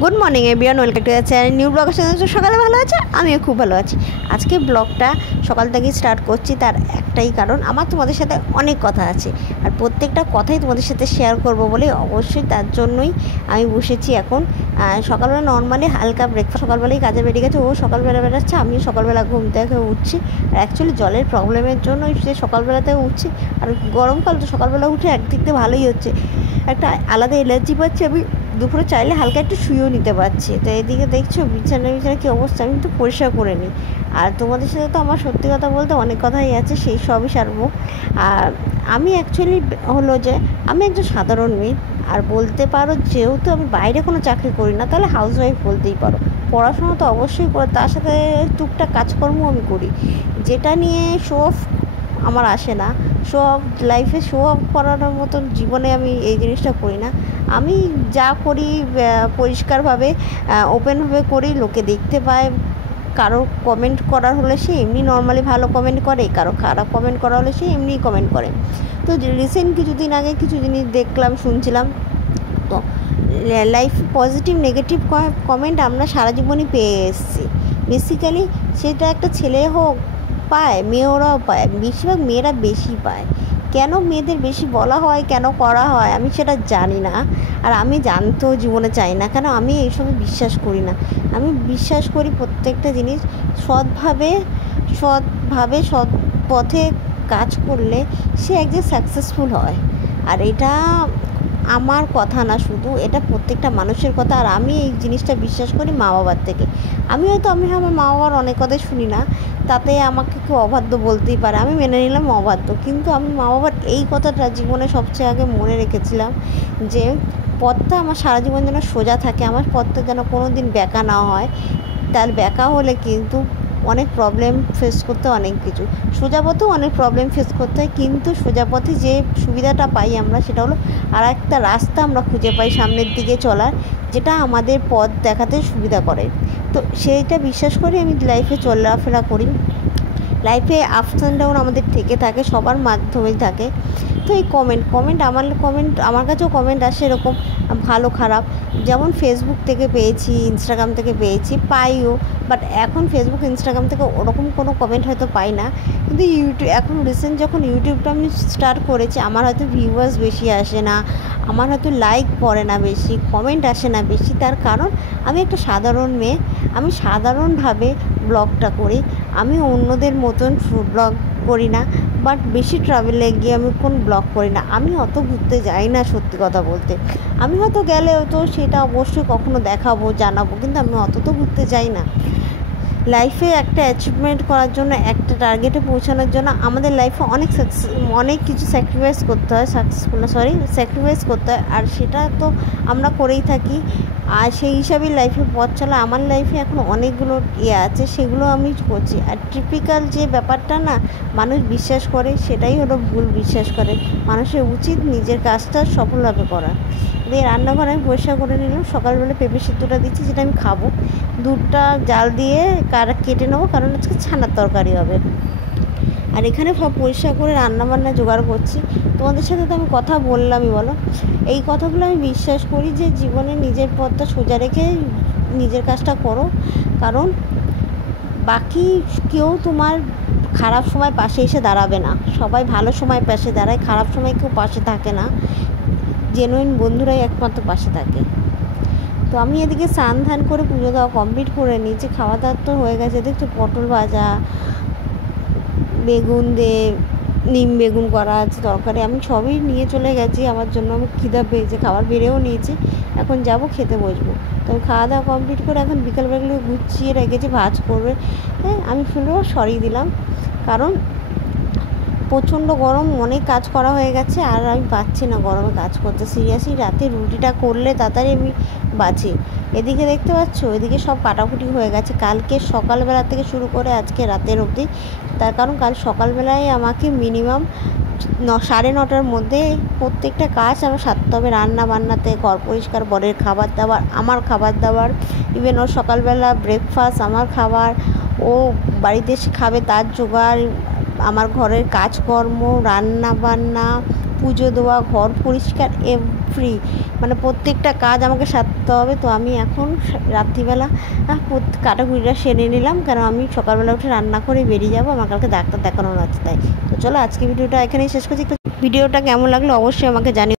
Good morning everyone, welcome to the channel new blog. সকালে ভালো আছে, আমিও খুব ভালো আছি। আজকে ব্লগটা সকাল থেকেই স্টার্ট করছি, তার একটাই কারণ, আমার তোমাদের সাথে অনেক কথা আছে আর প্রত্যেকটা কথাই তোমাদের সাথে শেয়ার করব বলে অবশ্যই তার জন্যই আমি বসেছি এখন। সকালবেলা নর্মালি হালকা ব্রেকফাস্ট, সকালবেলাই কাজে বেরিয়ে গেছে, ও সকালবেলা বেরোচ্ছে, আমিও সকালবেলা ঘুম থেকে উঠছি। আর অ্যাকচুয়ালি জলের প্রবলেমের জন্য সে সকালবেলাতেও উঠছি, আর গরমকাল তো সকালবেলা উঠে একদিক দিয়ে ভালোই হচ্ছে, একটা আলাদা এনার্জি পাচ্ছি। আমি দুপুরে চাইলে হালকা একটু শুয়েও নিতে পারছি। তো এদিকে দেখছো বিছানা কী অবস্থা, আমি একটু পরিষ্কার করে নিই। আর তোমাদের সাথে তো আমার সত্যি কথা বলতে অনেক কথাই আছে, সেই সবই সারবো। আর আমি অ্যাকচুয়ালি হলো যে আমি একজন সাধারণ মেয়ে, আর বলতে পারো যেহেতু আমি বাইরে কোনো চাকরি করি না, তাহলে হাউসওয়াইফ বলতেই পারো। পড়াশোনা তো অবশ্যই করে, তার সাথে টুকটাক কাজকর্ম আমি করি, যেটা নিয়ে শো অফ আমার আসে না। শো অফ লাইফে শো অফ করানোর মতন জীবনে আমি এই জিনিসটা করি না। আমি যা করি পরিষ্কারভাবে ওপেনভাবে করি, লোকে দেখতে পায়। কারো কমেন্ট করার হলে সে এমনি নর্মালি ভালো কমেন্ট করে, কারো খারাপ কমেন্ট করা হলে সে এমনিই কমেন্ট করে। তো রিসেন্ট কিছুদিন আগে কিছু জিনিস দেখলাম, শুনছিলাম। তো লাইফ পজিটিভ নেগেটিভ কমেন্ট আমরা সারা জীবনই পেয়ে এসেছি। বেসিক্যালি সেটা একটা ছেলে হোক পায়, মেয়েরাও পায়, বেশিরভাগ মেয়েরা বেশি পায়। কেন মেয়েদের বেশি বলা হয়, কেন করা হয়, আমি সেটা জানি না, আর আমি জানতেও জীবনে চাই না, কেন আমি এইসবে বিশ্বাস করি না। আমি বিশ্বাস করি প্রত্যেকটা জিনিস সৎ পথে কাজ করলে সে একদিন সাকসেসফুল হয়। আর এটা আমার কথা না, শুধু এটা প্রত্যেকটা মানুষের কথা। আর আমি এই জিনিসটা বিশ্বাস করি মা বাবার থেকে। আমি আমার মা বাবার অনেক কথাই শুনি না, তাতে আমাকে কেউ অবাধ্য বলতেই পারে, আমি মেনে নিলাম অবাধ্য। কিন্তু আমি মা বাবার এই কথাটা জীবনে সবচেয়ে আগে মনে রেখেছিলাম, যে পথটা আমার সারা জীবন যেন সোজা থাকে, আমার পথটা যেন কোনো দিন বেঁকা না হয়। তার বেঁকা হলে কিন্তু অনেক প্রবলেম ফেস করতে, অনেক কিছু সোজা পথেও অনেক প্রবলেম ফেস করতে হয়। কিন্তু সোজা পথে যে সুবিধাটা পাই আমরা, সেটা হলো আর একটা রাস্তা আমরা খুঁজে পাই সামনের দিকে চলার, যেটা আমাদের পথ দেখাতে সুবিধা করে। তো সেইটা বিশ্বাস করি আমি লাইফে চলাফেরা করি। লাইফে আপস অ্যান্ড ডাউন আমাদের থেকে থাকে, সবার মাধ্যমেই থাকে। তো এই আমার কাছেও কমেন্ট আসে এরকম, ভালো খারাপ। যেমন ফেসবুক থেকে পেয়েছি, ইনস্টাগ্রাম থেকে পেয়েছি, পাইও। বাট এখন ফেসবুক ইনস্টাগ্রাম থেকে ওরকম কোনো কমেন্ট হয়তো পাই না। কিন্তু এখন রিসেন্ট যখন ইউটিউবটা আমি স্টার্ট করেছি, আমার হয়তো ভিউয়ার্স বেশি আসে না, আমার হয়তো লাইক পড়ে না বেশি, কমেন্ট আসে না বেশি। তার কারণ আমি একটা সাধারণ মেয়ে, আমি সাধারণভাবে ব্লগটা করি। আমি অন্যদের মতন ফুড ব্লগ করি না, বাট বেশি ট্রাভেলে গিয়ে আমি কোন ব্লগ করি না। আমি অত ঘুরতে যাই না, সত্যি কথা বলতে। আমি হয়তো গেলে হয়তো সেটা অবশ্যই কখনো দেখাবো, জানাবো, কিন্তু আমি অত তো ঘুরতে যাই না। লাইফে একটা অ্যাচিভমেন্ট করার জন্য, একটা টার্গেটে পৌঁছানোর জন্য আমাদের লাইফে অনেক কিছু স্যাক্রিফাইস করতে হয়, স্যাক্রিফাইস করতে হয়, আর সেটা তো আমরা করেই থাকি। আর সেই হিসাবেই লাইফে পথ চলা। আমার লাইফে এখন অনেকগুলো আছে, সেগুলো আমি করছি। আর টিপিক্যাল যে ব্যাপারটা না, মানুষ বিশ্বাস করে, সেটাই হলো ভুল বিশ্বাস করে। মানুষের উচিত নিজের কাজটা সফলভাবে করা। দিয়ে রান্নাঘরে আমি পরিষ্কার করে নিলাম, সকালবেলা পেঁপে সিদ্ধটা দিচ্ছি, যেটা আমি খাবো। দুধটা জাল দিয়ে কেটে নেবো, কারণ আজকে ছানার তরকারি হবে। আর এখানে সব পরিষ্কার করে রান্নাবান্না জোগাড় করছি। তোমাদের সাথে তো আমি কথা বললামই, বলো। এই কথাগুলো আমি বিশ্বাস করি, যে জীবনে নিজের পথটা সোজা রেখে নিজের কাজটা করো। কারণ বাকি কেউ তোমার খারাপ সময় পাশে এসে দাঁড়াবে না। সবাই ভালো সময় পাশে দাঁড়ায়, খারাপ সময় কেউ পাশে থাকে না। জেনুইন বন্ধুরাই একমাত্র পাশে থাকে। তো আমি এদিকে স্নান ধান করে পুজো দেওয়া কমপ্লিট করে নিয়েছি, খাওয়া দাওয়া তো হয়ে গেছে। দেখছো পটল ভাজা, বেগুন দিয়ে নিম বেগুন করা আছে তরকারি, আমি সবই নিয়ে চলে গেছি আমার জন্য। আমি খিদা পেয়েছে, খাবার বেড়েও নিয়েছি, এখন যাব খেতে বসবো। তো আমি খাওয়া দাওয়া কমপ্লিট করে এখন বিকালবেলাগুলো গুছিয়ে রেখেছি, ভাজ করবে। হ্যাঁ, আমি ফুলেও সরিয়ে দিলাম, কারণ প্রচণ্ড গরম, অনেক কাজ করা হয়ে গেছে, আর আমি পাচ্ছি না গরমে কাজ করতে। সিরিয়াসলি রাতে রুটিটা করলে তাড়াতাড়ি আমি বাঁচি। এদিকে দেখতে পাচ্ছ, এদিকে সব কাটাকুটি হয়ে গেছে কালকে সকালবেলা থেকে শুরু করে আজকে রাতের অবধি। তার কারণ কাল সকালবেলায় আমাকে মিনিমাম 9:30টার মধ্যে প্রত্যেকটা কাজ আমার সারতে হবে। রান্না বান্নাতে, ঘর পরিষ্কার, বরের খাবার দাবার, আমার খাবার দাবার, ইভেন ওর সকালবেলা ব্রেকফাস্ট, আমার খাবার, ও বাড়িতে এসে খাবে তার জোগাড়, আমার ঘরের কাজকর্ম, রান্না বান্না, পুজো দেওয়া, ঘর পরিষ্কার, এভরি মানে প্রত্যেকটা কাজ আমাকে সারতে হবে। তো আমি এখন রাত্রিবেলা কাটাকুটিটা সেরে নিলাম, কারণ আমি সকালবেলা উঠে রান্না করে বেরিয়ে যাবো, আমার কালকে ডাক্তার দেখানোর আছে তাই। তো চলো আজকে ভিডিওটা এখানেই শেষ করছি। ভিডিওটা কেমন লাগলো অবশ্যই আমাকে জানিও।